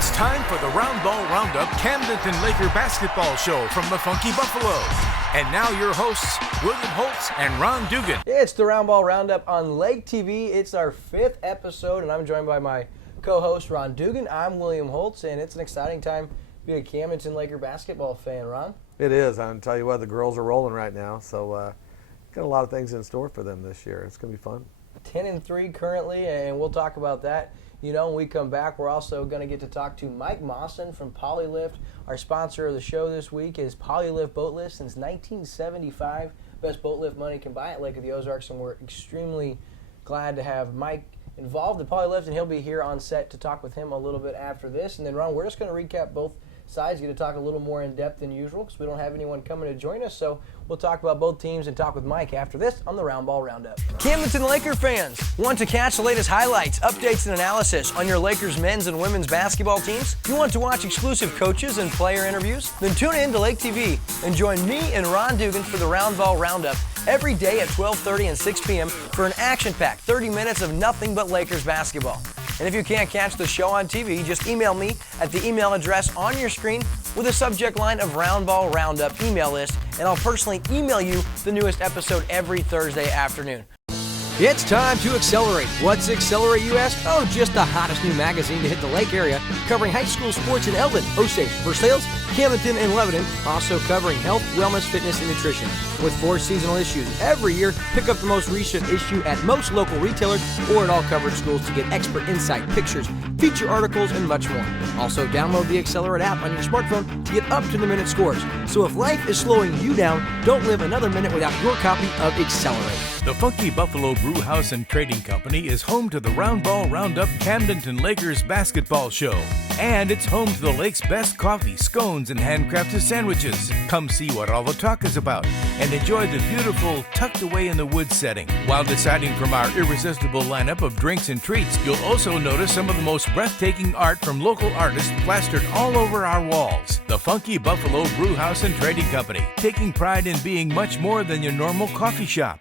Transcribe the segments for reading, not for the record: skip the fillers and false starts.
It's time for the Roundball Roundup Camdenton Laker basketball show from the Funky Buffalo. And now your hosts, William Holtz and Ron Dugan. It's the Roundball Roundup on Lake TV. It's our 5th episode, and I'm joined by my co-host, Ron Dugan. I'm William Holtz, and it's an exciting time to be a Camdenton Laker basketball fan, Ron. It is. I'm going to tell you what, the girls are rolling right now, so got a lot of things in store for them this year. It's going to be fun. 10-3 currently, and we'll talk about that. You know, when we come back, we're also going to get to talk to Mike Maasen from Polylift. Our sponsor of the show this week is Polylift Boat Lift since 1975. Best boat lift money can buy at Lake of the Ozarks, and we're extremely glad to have Mike involved in Polylift, and he'll be here on set to talk with him a little bit after this. And then, Ron, we're just going to recap both sides, get to talk a little more in depth than usual because we don't have anyone coming to join us. So we'll talk about both teams and talk with Mike after this on the Roundball Roundup. Camdenton Laker fans, want to catch the latest highlights, updates, and analysis on your Lakers men's and women's basketball teams? You want to watch exclusive coaches and player interviews? Then tune in to Lake TV and join me and Ron Dugan for the Roundball Roundup every day at 12:30 and 6 p.m. for an action-packed 30 minutes of nothing but Lakers basketball. And if you can't catch the show on TV, just email me at the email address on your screen with a subject line of Roundball Roundup email list, and I'll personally email you the newest episode every Thursday afternoon. It's time to accelerate. What's Accelerate, you ask? Oh, just the hottest new magazine to hit the Lake area, covering high school sports in Eldon, Osage, Versailles, Camdenton, and Lebanon, also covering health, wellness, fitness, and nutrition. With 4 seasonal issues every year, pick up the most recent issue at most local retailers or at all covered schools to get expert insight, pictures, feature articles, and much more. Also, download the Accelerate app on your smartphone to get up-to-the-minute scores. So if life is slowing you down, don't live another minute without your copy of Accelerate. The Funky Buffalo Brew House and Trading Company is home to the Roundball Roundup Camdenton Lakers basketball show. And it's home to the Lake's best coffee, scones, and handcrafted sandwiches. Come see what all the talk is about and enjoy the beautiful, tucked away in the woods setting. While deciding from our irresistible lineup of drinks and treats, you'll also notice some of the most breathtaking art from local artists plastered all over our walls. The Funky Buffalo Brew House and Trading Company, taking pride in being much more than your normal coffee shop.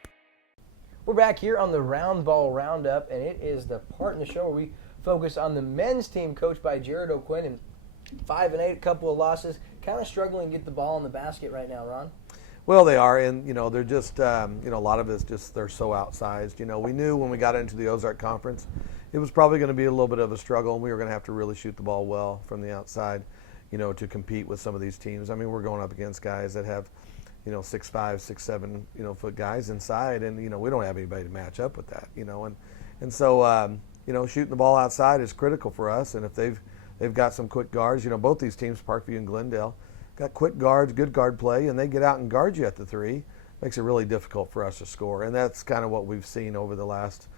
We're back here on the Roundball Roundup, and it is the part in the show where we focus on the men's team coached by Jared O'Quinn, and 5-8, a couple of losses, kind of struggling to get the ball in the basket right now, Ron. Well, they are, and, they're just, a lot of it's just they're so outsized. We knew when we got into the Ozark Conference, it was probably going to be a little bit of a struggle, and we were going to have to really shoot the ball well from the outside, to compete with some of these teams. I mean, we're going up against guys that have 6'5", 6'7", foot guys inside, and we don't have anybody to match up with that, and so shooting the ball outside is critical for us. And if they've got some quick guards, both these teams, Parkview and Glendale, got quick guards, good guard play, and they get out and guard you at the 3, makes it really difficult for us to score. And that's kind of what we've seen over the last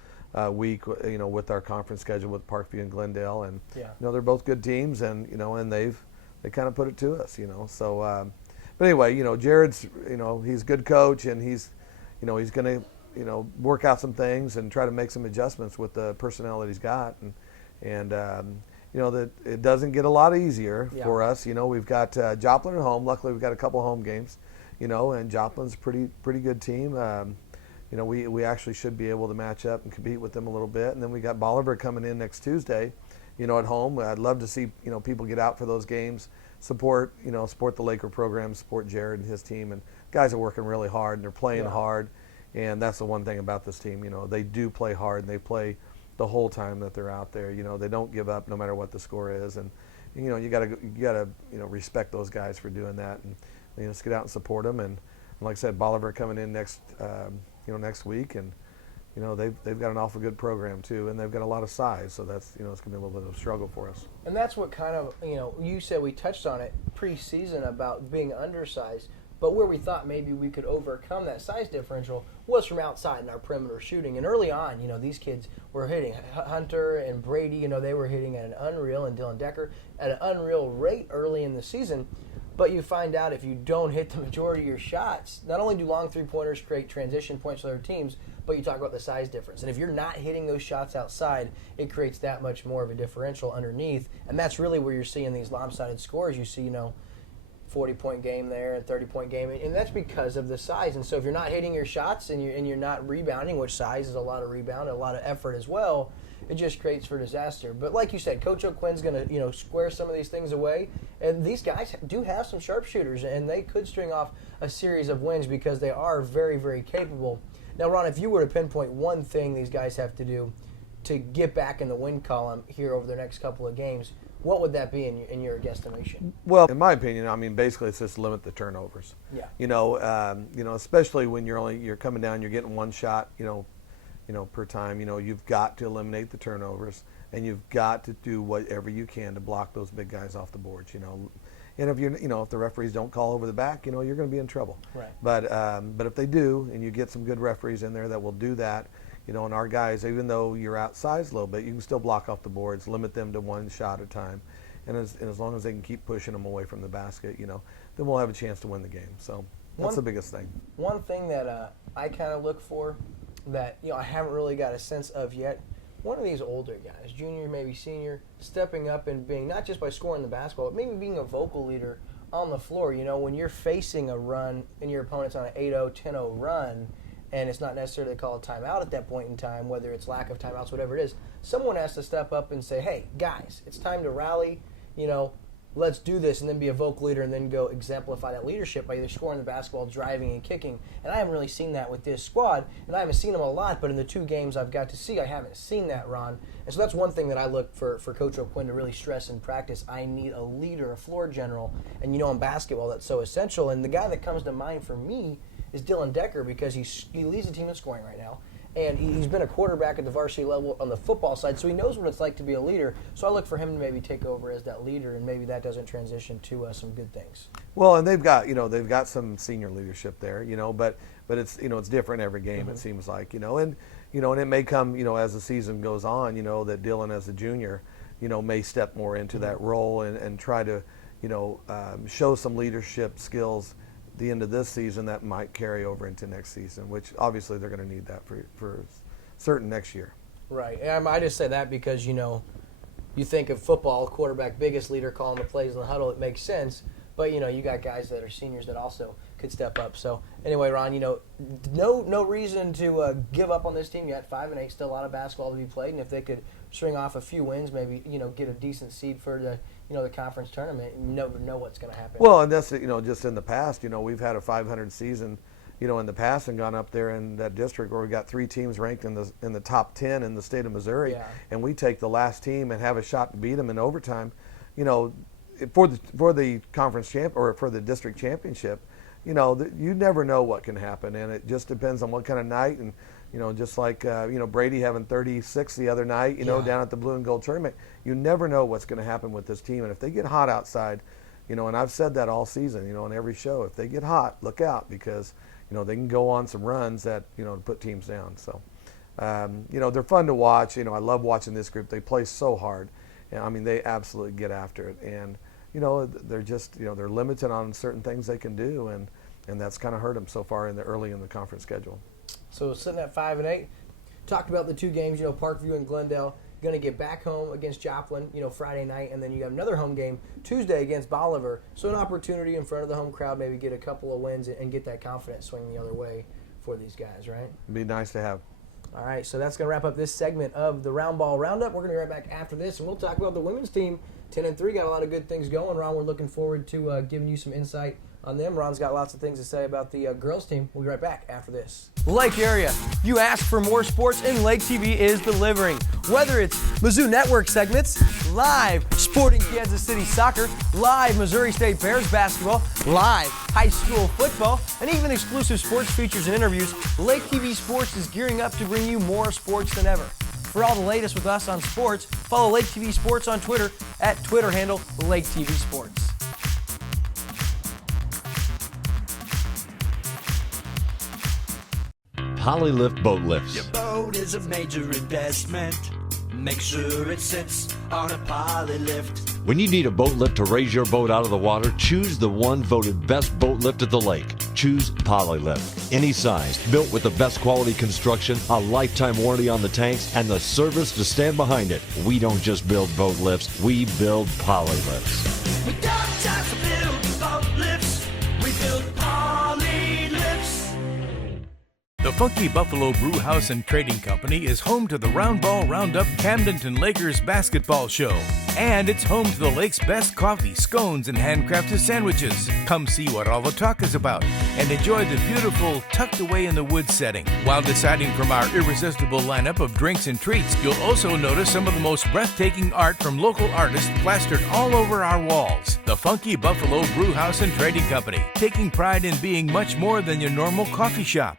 week, with our conference schedule with Parkview and Glendale, and they're both good teams, and and they kind of put it to us, so. But anyway, Jared's, he's a good coach, and he's going to, work out some things and try to make some adjustments with the personnel that he's got. And that it doesn't get a lot easier for us. We've got Joplin at home. Luckily, we've got a couple home games, and Joplin's a pretty good team. We actually should be able to match up and compete with them a little bit. And then we got Bolivar coming in next Tuesday, at home. I'd love to see, people get out for those games. Support the Laker program, support Jared and his team, and guys are working really hard and they're playing hard, and that's the one thing about this team. They do play hard, and they play the whole time that they're out there. They don't give up no matter what the score is, and you gotta respect those guys for doing that, and just get out and support them. And like I said, Bolivar coming in next week, and they've got an awful good program too, and they've got a lot of size, so that's it's going to be a little bit of a struggle for us. And that's what kind of, you said we touched on it pre-season about being undersized, but where we thought maybe we could overcome that size differential was from outside in our perimeter shooting. And early on, these kids were hitting. Hunter and Brady, they were hitting at an unreal, and Dylan Decker at an unreal rate early in the season. But you find out if you don't hit the majority of your shots, not only do long three-pointers create transition points for other teams, but you talk about the size difference. And if you're not hitting those shots outside, it creates that much more of a differential underneath. And that's really where you're seeing these lopsided scores. You see, 40-point game there, a 30-point game, and that's because of the size. And so if you're not hitting your shots and you're not rebounding, which size is a lot of rebound and a lot of effort as well, it just creates for disaster. But like you said, Coach O'Quinn's going to square some of these things away, and these guys do have some sharpshooters, and they could string off a series of wins because they are very, very capable. Now, Ron, if you were to pinpoint one thing these guys have to do to get back in the win column here over the next couple of games, what would that be in your guesstimation? Well, in my opinion, I mean, basically it's just limit the turnovers. Yeah. Especially when you're coming down, you're getting one shot, per time. You've got to eliminate the turnovers, and you've got to do whatever you can to block those big guys off the boards. And if if the referees don't call over the back, you're going to be in trouble. Right. But if they do, and you get some good referees in there that will do that, and our guys, even though you're outsized a little bit, you can still block off the boards, limit them to one shot at a time. And as long as they can keep pushing them away from the basket, then we'll have a chance to win the game. So that's the biggest thing. One thing that I kind of look for that I haven't really got a sense of yet, one of these older guys, junior, maybe senior, stepping up and being, not just by scoring the basketball, but maybe being a vocal leader on the floor. When you're facing a run and your opponent's on an 8-0, 10-0 run, and it's not necessarily called a timeout at that point in time, whether it's lack of timeouts, whatever it is, someone has to step up and say, hey, guys, it's time to rally, let's do this, and then be a vocal leader and then go exemplify that leadership by either scoring the basketball, driving, and kicking. And I haven't really seen that with this squad, and I haven't seen them a lot, but in the 2 games I've got to see, I haven't seen that, Ron. And so that's one thing that I look for Coach O'Quinn to really stress in practice. I need a leader, a floor general, and in basketball that's so essential. And the guy that comes to mind for me is Dylan Decker, because he leads the team in scoring right now, and he's been a quarterback at the varsity level on the football side, so he knows what it's like to be a leader. So I look for him to maybe take over as that leader, and maybe that doesn't transition to some good things. Well, and they've got some senior leadership there, but it's it's different every game. It seems like and it may come as the season goes on that Dylan as a junior may step more into that role and try to show some leadership skills the end of this season that might carry over into next season, which obviously they're going to need that for certain next year. Right. And I just say that because, you think of football, quarterback, biggest leader calling the plays in the huddle, it makes sense. But, you got guys that are seniors that also could step up. So, anyway, Ron, no reason to give up on this team yet. 5-8, still a lot of basketball to be played. And if they could string off a few wins, maybe, get a decent seed for the the conference tournament, you never know what's going to happen. Well, and that's just in the past, we've had a 500 season, in the past, and gone up there in that district where we got 3 teams ranked in the top 10 in the state of Missouri, and we take the last team and have a shot to beat them in overtime, for the conference champ or for the district championship. You never know what can happen, and it just depends on what kind of night. And just like Brady having 36 the other night, down at the Blue and Gold tournament, you never know what's going to happen with this team. And if they get hot outside, and I've said that all season, on every show, if they get hot, look out, because they can go on some runs that to put teams down. So they're fun to watch. I love watching this group. They play so hard, and they absolutely get after it. And they're just they're limited on certain things they can do, and that's kind of hurt them so far early in the conference schedule. So sitting at 5-8, talked about the 2 games. Parkview and Glendale going to get back home against Joplin, Friday night, and then you got another home game Tuesday against Bolivar. So an opportunity in front of the home crowd, maybe get a couple of wins and get that confidence swinging the other way for these guys, right? It'd be nice to have. All right, so that's going to wrap up this segment of the Roundball Roundup. We're going to be right back after this, and we'll talk about the women's team. 10-3, got a lot of good things going. Ron, we're looking forward to giving you some insight on them. Ron's got lots of things to say about the girls team. We'll be right back after this. Lake area. You ask for more sports, and Lake TV is delivering. Whether it's Mizzou Network segments, live Sporting Kansas City soccer, live Missouri State Bears basketball, live high school football, and even exclusive sports features and interviews, Lake TV Sports is gearing up to bring you more sports than ever. For all the latest with us on sports, follow Lake TV Sports on Twitter at Twitter handle Lake TV Sports. Polylift boat lifts. Your boat is a major investment. Make sure it sits on a Polylift. When you need a boat lift to raise your boat out of the water, choose the one voted best boat lift at the lake. Choose Polylift. Any size, built with the best quality construction, a lifetime warranty on the tanks, and the service to stand behind it. We don't just build boat lifts, we build Polylifts. We got time to build boat lifts. We build Polylifts. The Funky Buffalo Brew House and Trading Company is home to the Roundball Roundup Camdenton Lakers basketball show. And it's home to the lake's best coffee, scones, and handcrafted sandwiches. Come see what all the talk is about and enjoy the beautiful tucked away in the woods setting. While deciding from our irresistible lineup of drinks and treats, you'll also notice some of the most breathtaking art from local artists plastered all over our walls. The Funky Buffalo Brew House and Trading Company, taking pride in being much more than your normal coffee shop.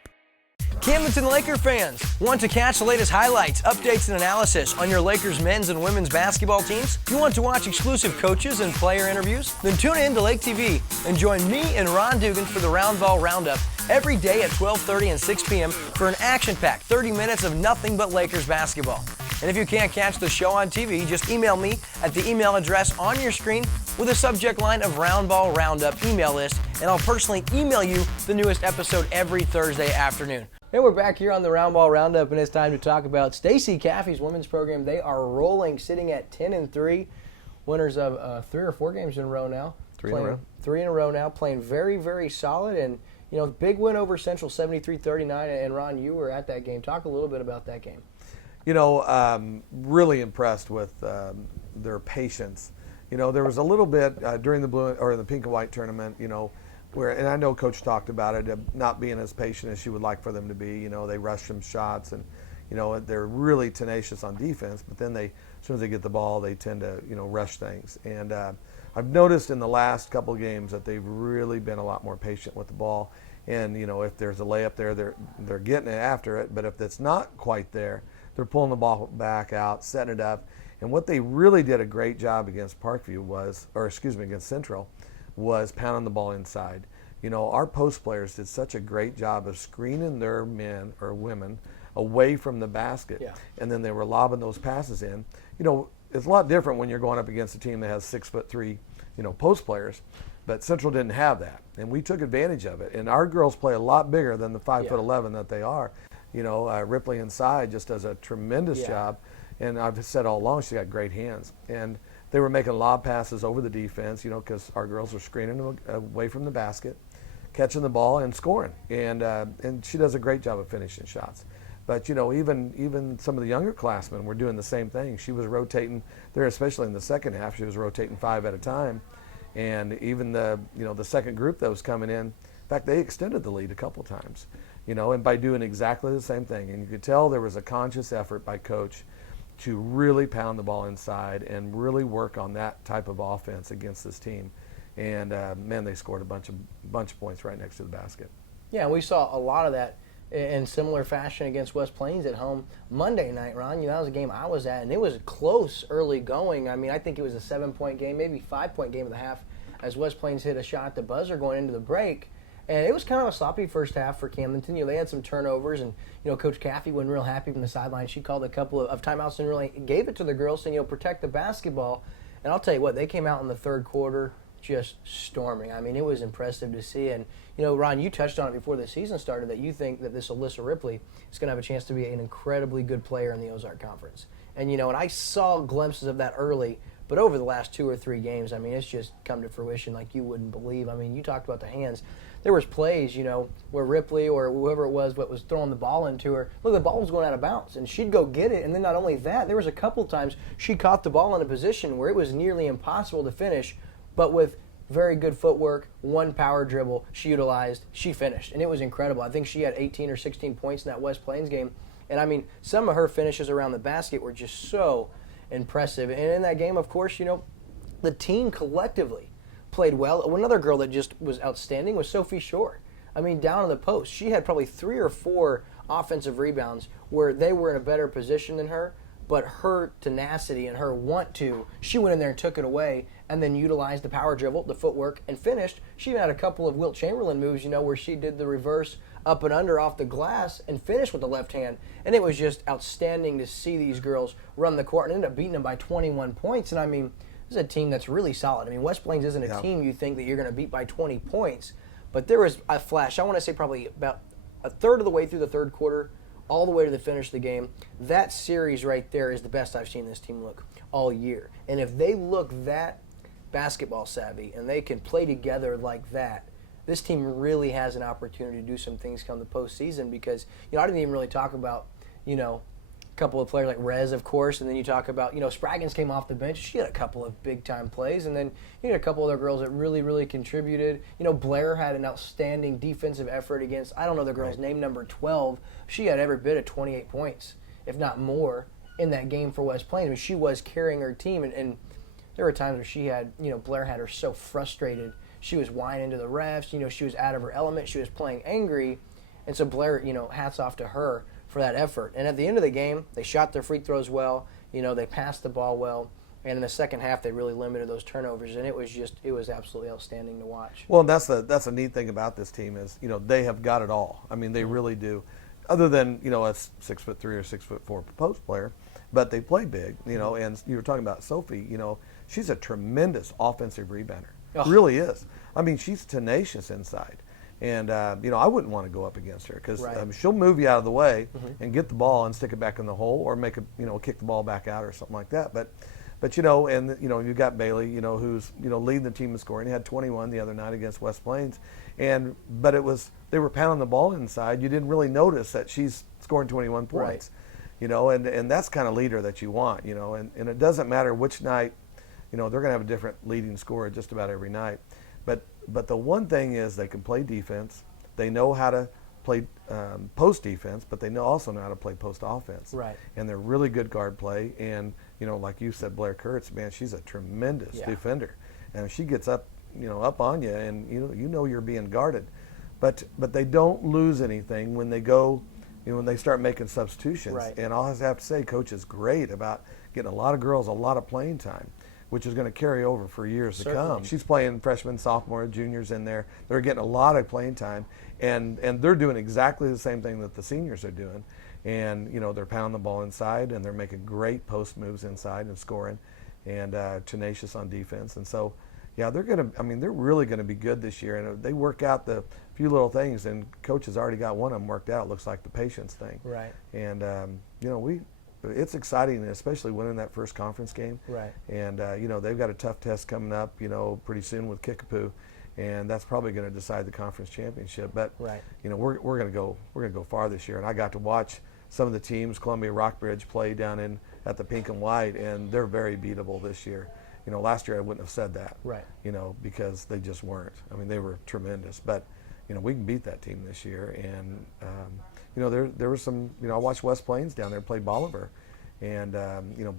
Camdenton Laker fans, want to catch the latest highlights, updates, and analysis on your Lakers men's and women's basketball teams? You want to watch exclusive coaches and player interviews? Then tune in to Lake TV and join me and Ron Dugan for the Roundball Roundup every day at 12:30 and 6 p.m. for an action-packed 30 minutes of nothing but Lakers basketball. And if you can't catch the show on TV, just email me at the email address on your screen with a subject line of Roundball Roundup email list, and I'll personally email you the newest episode every Thursday afternoon. And we're back here on the Roundball Roundup, and it's time to talk about Stacey Caffey's women's program. They are rolling, sitting at 10-3, winners of 3 or 4 games in a row now. Three in a row now, playing very, very solid. And, you know, big win over Central, 73-39. And, Ron, you were at that game. Talk a little bit about that game. You know, really impressed with their patience. You know, there was a little bit during the pink and white tournament, you know, and I know Coach talked about it, not being as patient as she would like for them to be. You know, they rush some shots, and, you know, they're really tenacious on defense, but then as soon as they get the ball, they tend to, you know, rush things. And I've noticed in the last couple of games that they've really been a lot more patient with the ball. And, you know, if there's a layup there, they're getting it after it, but if it's not quite there, they're pulling the ball back out, setting it up. And what they really did a great job against against Central, was pounding the ball inside. You know, our post players did such a great job of screening their men or women away from the basket. Yeah. And then they were lobbing those passes in. You know, it's a lot different when you're going up against a team that has 6'3", you know, post players. But Central didn't have that, and we took advantage of it. And our girls play a lot bigger than the 5'11" that they are. You know, Ripley inside just does a tremendous job. And I've said all along, she's got great hands. And they were making lob passes over the defense, you know, because our girls were screening them away from the basket, catching the ball and scoring. And she does a great job of finishing shots. But, you know, even some of the younger classmen were doing the same thing. She was rotating there, especially in the second half. She was rotating 5 at a time. And even the second group that was coming in fact, they extended the lead a couple times, you know, and by doing exactly the same thing. And you could tell there was a conscious effort by Coach to really pound the ball inside and really work on that type of offense against this team. And, man, they scored a bunch of points right next to the basket. Yeah, we saw a lot of that in similar fashion against West Plains at home Monday night, Ron. You know, that was a game I was at, and it was close early going. I mean, I think it was a 7-point game, maybe 5-point game at the half, as West Plains hit a shot at the buzzer going into the break. And it was kind of a sloppy first half for Camdenton. You know, they had some turnovers, and, you know, Coach Caffey wasn't real happy from the sideline. She called a couple of timeouts and really gave it to the girls, saying, you know, protect the basketball. And I'll tell you what, they came out in the third quarter just storming. I mean, it was impressive to see. And, you know, Ron, you touched on it before the season started that you think that this Alyssa Ripley is going to have a chance to be an incredibly good player in the Ozark Conference. And, you know, and I saw glimpses of that early, but over the last 2 or 3 games, I mean, it's just come to fruition like you wouldn't believe. I mean, you talked about the hands. There was plays, you know, where Ripley or whoever it was what was throwing the ball into her, look, the ball was going out of bounds, and she'd go get it. And then not only that, there was a couple times she caught the ball in a position where it was nearly impossible to finish, but with very good footwork, one power dribble she utilized, she finished. And it was incredible. I think she had 18 or 16 points in that West Plains game. And, I mean, some of her finishes around the basket were just so impressive. And in that game, of course, you know, the team collectively played well. Another girl that just was outstanding was Sophie Shore. I mean, down in the post, she had probably 3 or 4 offensive rebounds where they were in a better position than her, but her tenacity and her want to, she went in there and took it away and then utilized the power dribble, the footwork, and finished. She even had a couple of Wilt Chamberlain moves, you know, where she did the reverse up and under off the glass and finished with the left hand. And it was just outstanding to see these girls run the court and end up beating them by 21 points. And, I mean, this is a team that's really solid. I mean, West Plains isn't a team you think that you're going to beat by 20 points. But there was a flash, I want to say probably about a third of the way through the third quarter, all the way to the finish of the game. That series right there is the best I've seen this team look all year. And if they look that basketball savvy and they can play together like that, this team really has an opportunity to do some things come the postseason because, I didn't even really talk about, a couple of players like Rez, of course, and then you talk about, Spraggins came off the bench. She had a couple of big-time plays, and then you had a couple other girls that really, really contributed. Blair had an outstanding defensive effort against, I don't know the girl's name, number 12. She had every bit of 28 points, if not more, in that game for West Plains. I mean, she was carrying her team, and there were times where she had, Blair had her so frustrated. She was whining to the refs. She was out of her element. She was playing angry, and so Blair, hats off to her for that effort. And at the end of the game, they shot their free throws well. They passed the ball well. And in the second half, they really limited those turnovers, and it was absolutely outstanding to watch. Well, that's a neat thing about this team is, they have got it all. I mean, they really do. Other than, a 6'3" or 6'4" post player, but they play big, and you were talking about Sophie, she's a tremendous offensive rebounder. Oh. Really is. I mean, she's tenacious inside. And, I wouldn't want to go up against her because she'll move you out of the way and get the ball and stick it back in the hole or make kick the ball back out or something like that. But you got Bailey, who's, leading the team in scoring. He had 21 the other night against West Plains. But they were pounding the ball inside. You didn't really notice that she's scoring 21 points, and that's kind of leader that you want, and it doesn't matter which night, they're going to have a different leading scorer just about every night. But the one thing is they can play defense. They know how to play post defense, but they also know how to play post offense. Right. And they're really good guard play. And like you said, Blair Kurtz, man, she's a tremendous defender. And if she gets up, up on you, and you're being guarded. But they don't lose anything when they go, when they start making substitutions. Right. And I'll have to say, Coach is great about getting a lot of girls a lot of playing time, which is going to carry over for years to come. She's playing freshmen, sophomore, juniors in there. They're getting a lot of playing time, and they're doing exactly the same thing that the seniors are doing. And, they're pounding the ball inside, and they're making great post moves inside and scoring, and tenacious on defense. And so, they're really going to be good this year. And they work out the few little things, and Coach has already got one of them worked out. It looks like the patience thing. Right. And, it's exciting, especially winning that first conference game. Right. And they've got a tough test coming up, pretty soon with Kickapoo, and that's probably going to decide the conference championship. But we're going to go far this year. And I got to watch some of the teams, Columbia Rockbridge, play down at the Pink and White, and they're very beatable this year. Last year I wouldn't have said that. Right. Because they just weren't. I mean, they were tremendous, but we can beat that team this year. And there was some, I watched West Plains down there play Bolivar and,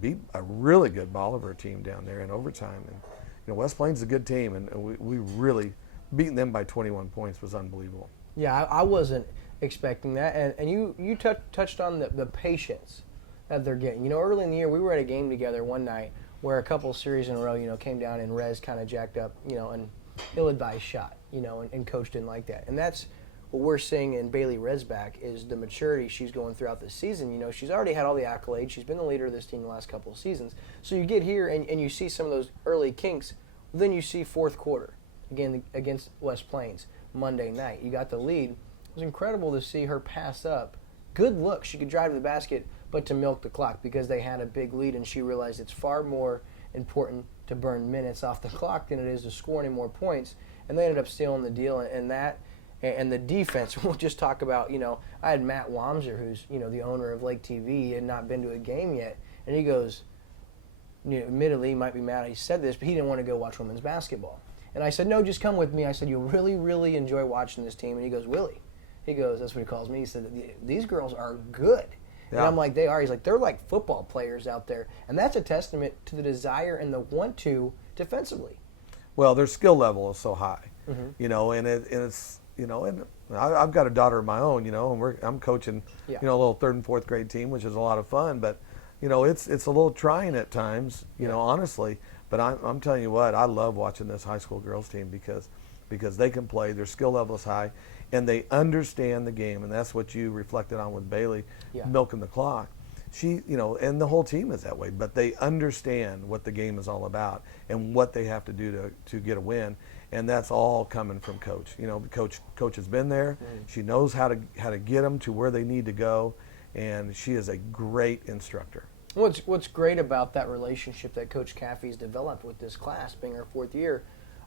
beat a really good Bolivar team down there in overtime. And, West Plains is a good team, and we really, beating them by 21 points was unbelievable. Yeah, I wasn't expecting that. And you touched on the patience that they're getting. Early in the year, we were at a game together one night where a couple series in a row, came down and Rez kind of jacked up, an ill-advised shot, and Coach didn't like that. And that's what we're seeing in Bailey Rezback is the maturity she's going throughout the season. She's already had all the accolades. She's been the leader of this team the last couple of seasons. So you get here and you see some of those early kinks. Then you see fourth quarter, again, against West Plains, Monday night. You got the lead. It was incredible to see her pass up. Good look. She could drive to the basket, but to milk the clock because they had a big lead, and she realized it's far more important to burn minutes off the clock than it is to score any more points. And they ended up stealing the deal, and the defense, we'll just talk about, I had Matt Wamser, who's, the owner of Lake TV. He had not been to a game yet. And he goes, admittedly, he might be mad he said this, but he didn't want to go watch women's basketball. And I said, no, just come with me. I said, you'll really, really enjoy watching this team. And he goes, Willie. He goes, that's what he calls me. He said, these girls are good. Yeah. And I'm like, they are. He's like, they're like football players out there. And that's a testament to the desire and the want-to defensively. Well, their skill level is so high, and it's, and I've got a daughter of my own, and I'm coaching, a little 3rd and 4th grade team, which is a lot of fun, but, it's a little trying at times, honestly. But I'm telling you what, I love watching this high school girls team because they can play, their skill level is high, and they understand the game, and that's what you reflected on with Bailey milking the clock. She, and the whole team is that way, but they understand what the game is all about and what they have to do to get a win, and that's all coming from Coach. Coach has been there. She knows how to get them to where they need to go, and she is a great instructor. What's great about that relationship that Coach Caffey's developed with this class, being her 4th year,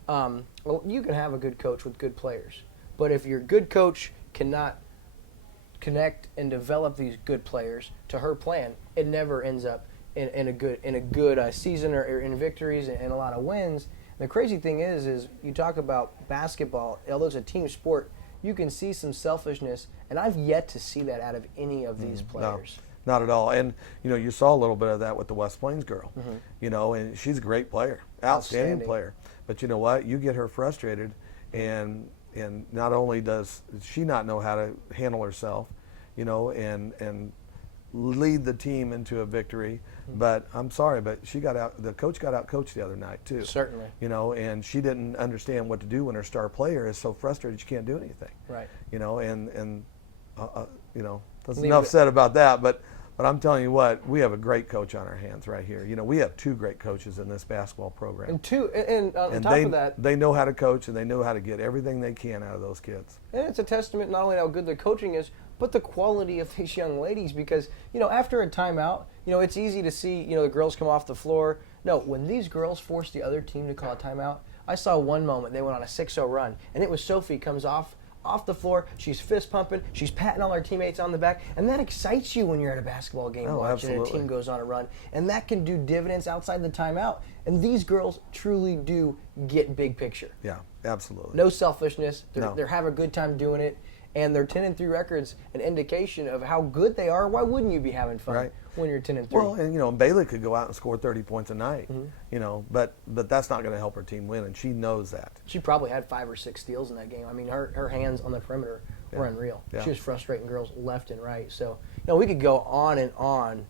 Well, you can have a good coach with good players, but if your good coach cannot connect and develop these good players to her plan, it never ends up in a good season or in victories and a lot of wins. The crazy thing is you talk about basketball, although it's a team sport, you can see some selfishness, and I've yet to see that out of any of these players. No, not at all. And, you saw a little bit of that with the West Plains girl, and she's a great player, outstanding player. But you know what? You get her frustrated, and not only does she not know how to handle herself, and lead the team into a victory, but I'm sorry, but the coach got out coached the other night too. Certainly. And she didn't understand what to do when her star player is so frustrated she can't do anything. Right. That's enough said about that, but I'm telling you what, we have a great coach on our hands right here. We have 2 great coaches in this basketball program. And on top of that, they know how to coach, and they know how to get everything they can out of those kids. And it's a testament not only how good the coaching is, but the quality of these young ladies, because, after a timeout, it's easy to see, the girls come off the floor. No, when these girls force the other team to call a timeout, I saw one moment they went on a 6-0 run, and it was Sophie comes off the floor, she's fist pumping, she's patting all her teammates on the back, and that excites you when you're at a basketball game watching and a team goes on a run, and that can do dividends outside the timeout. And these girls truly do get big picture. Yeah, absolutely. No selfishness. They have a good time doing it. And their 10-3 record's an indication of how good they are. Why wouldn't you be having fun when you're 10-3? Well, and Bailey could go out and score 30 points a night, but that's not going to help her team win, and she knows that. She probably had 5 or 6 steals in that game. I mean, her hands on the perimeter were unreal. Yeah. She was frustrating girls left and right. So, we could go on and on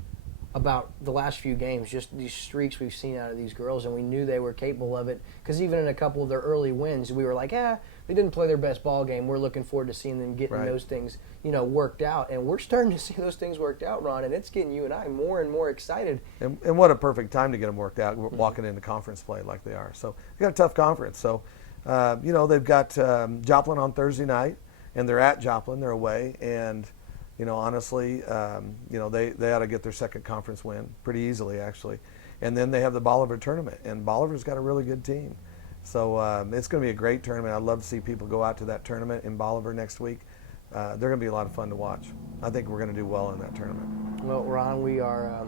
about the last few games, just these streaks we've seen out of these girls, and we knew they were capable of it, because even in a couple of their early wins, we were like, they didn't play their best ball game. We're looking forward to seeing them getting those things, worked out. And we're starting to see those things worked out, Ron, and it's getting you and I more and more excited. And what a perfect time to get them worked out, walking into conference play like they are. So they got a tough conference. So, they've got Joplin on Thursday night, and they're at Joplin. They're away. And, honestly, they ought to get their second conference win pretty easily, actually. And then they have the Bolivar tournament, and Bolivar's got a really good team. So it's going to be a great tournament. I'd love to see people go out to that tournament in Bolivar next week. They're going to be a lot of fun to watch. I think we're going to do well in that tournament. Well, Ron, we are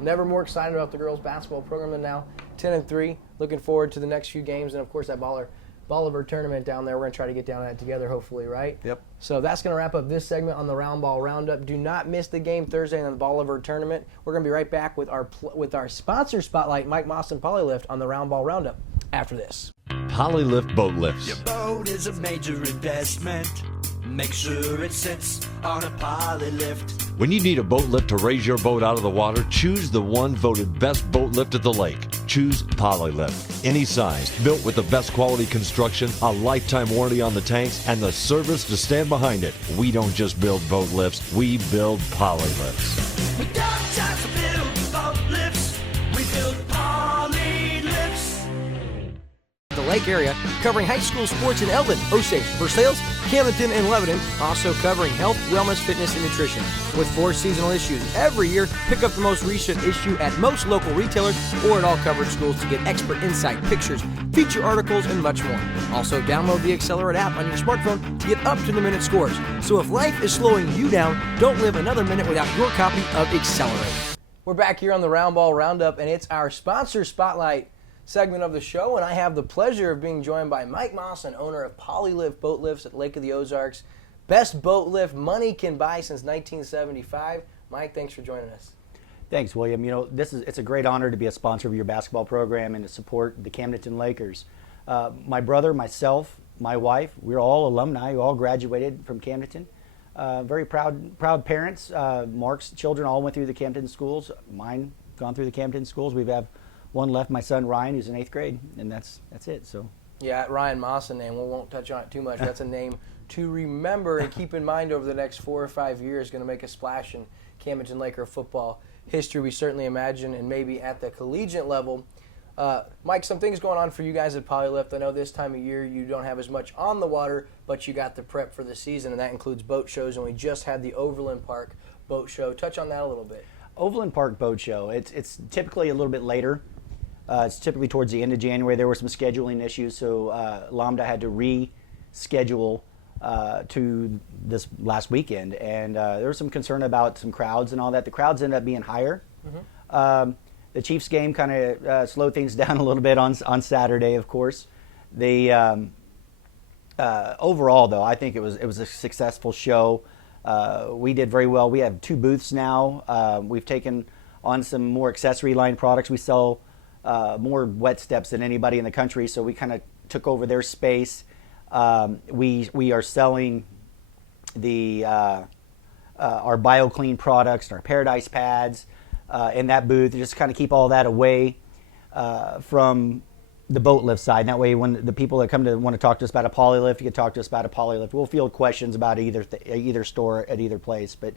never more excited about the girls' basketball program than now. 10-3. Looking forward to the next few games, and of course that Bolivar tournament down there. We're going to try to get down to that together, hopefully, right? Yep. So that's going to wrap up this segment on the Roundball Roundup. Do not miss the game Thursday in the Bolivar tournament. We're going to be right back with our sponsor spotlight, Mike Maasen Polylift, on the Roundball Roundup after this. Polylift boat lifts. Your boat is a major investment. Make sure it sits on a poly lift. When you need a boat lift to raise your boat out of the water, choose the one voted best boat lift at the lake. Choose Polylift. Any size, built with the best quality construction, a lifetime warranty on the tanks, and the service to stand behind it. We don't just build boat lifts, we build Polylifts. We don't just build boat lifts, we build poly lifts. The lake area, covering high school sports in Eldon, Osage, Versailles, Camden, and Lebanon, also covering health, wellness, fitness, and nutrition. With 4 seasonal issues every year, pick up the most recent issue at most local retailers or at all covered schools to get expert insight, pictures, feature articles, and much more. Also, download the Accelerate app on your smartphone to get up-to-the-minute scores. So if life is slowing you down, don't live another minute without your copy of Accelerate. We're back here on the Roundball Roundup, and it's our sponsor spotlight segment of the show, and I have the pleasure of being joined by Mike Maasen, owner of Polylift Boat Lifts at Lake of the Ozarks. Best boat lift money can buy since 1975. Mike, thanks for joining us. Thanks, William. It's a great honor to be a sponsor of your basketball program and to support the Camden Lakers. My brother, myself, my wife, we're all alumni who all graduated from Camden. Very proud parents. Mark's children all went through the Camden schools. Mine gone through the Camden schools. We have one left, my son Ryan, who's in 8th grade, and that's it. So yeah, Ryan Maasen, and we won't touch on it too much. That's a name to remember and keep in mind over the next 4 or 5 years. Going to make a splash in Camden Laker football history, we certainly imagine, and maybe at the collegiate level. Mike, some things going on for you guys at Polylift. I know this time of year you don't have as much on the water, but you got the prep for the season, and that includes boat shows, and we just had the Overland Park boat show. Touch on that a little bit. Overland Park Boat Show, it's typically a little bit later. It's typically towards the end of January. There were some scheduling issues, so Lambda had to reschedule to this last weekend, and there was some concern about some crowds and all that. The crowds ended up being higher. The Chiefs game kind of slowed things down a little bit on Saturday, of course. The overall, though, I think it was a successful show. We did very well. We have 2 booths now. We've taken on some more accessory line products. We sell more wet steps than anybody in the country, so we kind of took over their space. We are selling the our BioClean products and our Paradise pads in that booth. Just kind of keep all that away from the boat lift side. That way, when the people that come to want to talk to us about a polylift, you can talk to us about a polylift. We'll field questions about either store at either place. But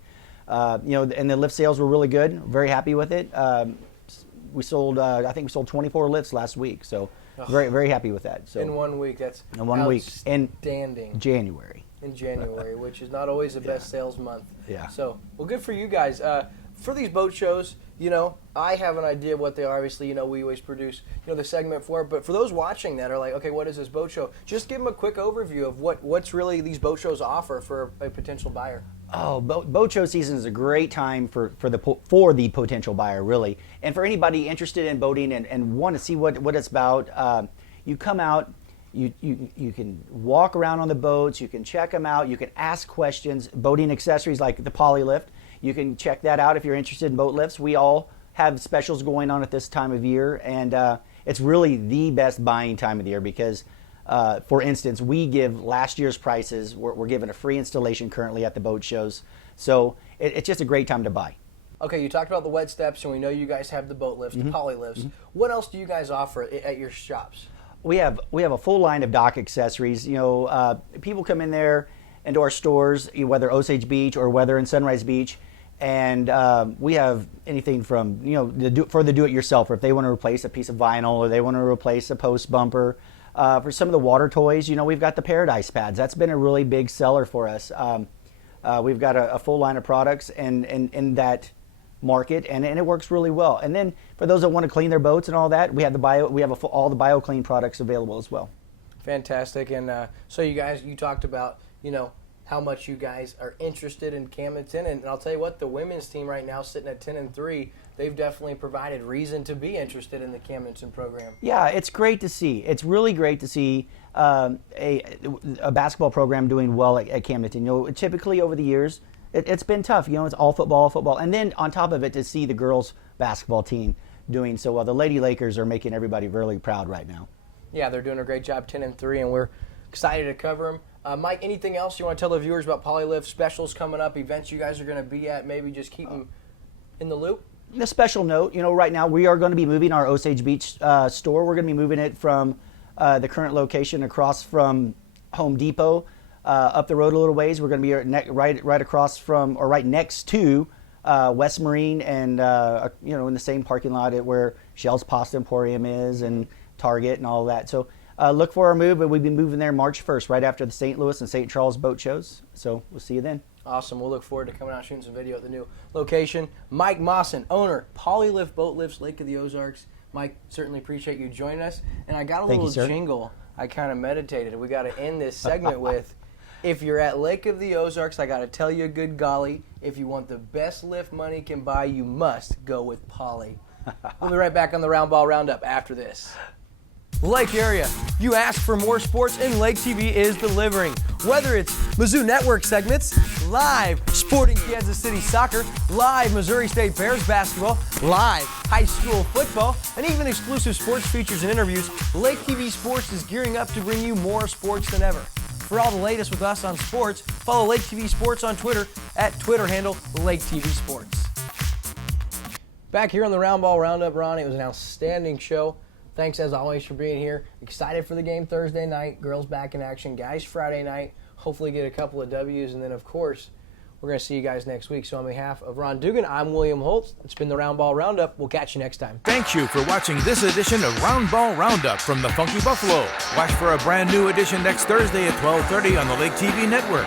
and the lift sales were really good. Very happy with it. We sold, I think we sold 24 lifts last week. So very, very happy with that. So in 1 week, that's in 1 week. Outstanding. January. In January, which is not always the best sales month. Yeah. So, well, good for you guys. For these boat shows, I have an idea what they are. Obviously, we always produce, the segment for it. But for those watching that are like, okay, what is this boat show? Just give them a quick overview of what's really these boat shows offer for a potential buyer. Oh, boat show season is a great time for the potential buyer, really. And for anybody interested in boating and want to see what it's about, you come out. You can walk around on the boats. You can check them out. You can ask questions. Boating accessories like the polylift. You can check that out if you're interested in boat lifts. We all have specials going on at this time of year, and it's really the best buying time of the year because, for instance, we give last year's prices. We're giving a free installation currently at the boat shows, so it's just a great time to buy. Okay, you talked about the wet steps, and we know you guys have the boat lifts, the polylifts. What else do you guys offer at your shops? We have a full line of dock accessories. People come in there into our stores, whether Osage Beach or whether in Sunrise Beach. And we have anything from, for the do-it-yourselfer, if they want to replace a piece of vinyl or they want to replace a post bumper. For some of the water toys, we've got the Paradise pads. That's been a really big seller for us. We've got a full line of products in that market, and it works really well. And then for those that want to clean their boats and all that, we have all the BioClean products available as well. Fantastic. And so you talked about, how much you guys are interested in Camdenton, and I'll tell you what, the women's team right now sitting at 10-3, they've definitely provided reason to be interested in the Camdenton program. Yeah, it's great to see. It's really great to see a basketball program doing well at Camdenton. Typically over the years, it's been tough. It's all football, and then on top of it, to see the girls basketball team doing so well. The Lady Lakers are making everybody really proud right now. Yeah, they're doing a great job, 10-3, and we're excited to cover them. Mike, anything else you want to tell the viewers about Polylift, specials coming up, events you guys are going to be at, maybe just keep them in the loop? A special note, right now we are going to be moving our Osage Beach store. We're going to be moving it from the current location across from Home Depot up the road a little ways. We're going to be right across from, or right next to West Marine and, in the same parking lot where Shell's Pasta Emporium is and Target and all that. So look for our move, but we'll be moving there March 1st, right after the St. Louis and St. Charles boat shows. So we'll see you then. Awesome. We'll look forward to coming out and shooting some video at the new location. Mike Maasen, owner, Polylift Boat Lifts, Lake of the Ozarks. Mike, certainly appreciate you joining us. And I got a little jingle I kind of meditated. We got to end this segment with, if you're at Lake of the Ozarks, I got to tell you, good golly, if you want the best lift money can buy, you must go with Poly. We'll be right back on the Roundball Roundup after this. Lake area. You ask for more sports and Lake TV is delivering. Whether it's Mizzou Network segments, live Sporting Kansas City soccer, live Missouri State Bears basketball, live high school football, and even exclusive sports features and interviews, Lake TV Sports is gearing up to bring you more sports than ever. For all the latest with us on sports, follow Lake TV Sports on Twitter at Twitter handle Lake TV Sports. Back here on the Roundball Roundup, Ron, it was an outstanding show. Thanks, as always, for being here. Excited for the game Thursday night. Girls back in action. Guys Friday night. Hopefully get a couple of W's. And then, of course, we're going to see you guys next week. So on behalf of Ron Dugan, I'm William Holtz. It's been the Roundball Roundup. We'll catch you next time. Thank you for watching this edition of Roundball Roundup from the Funky Buffalo. Watch for a brand new edition next Thursday at 12:30 on the Lake TV Network.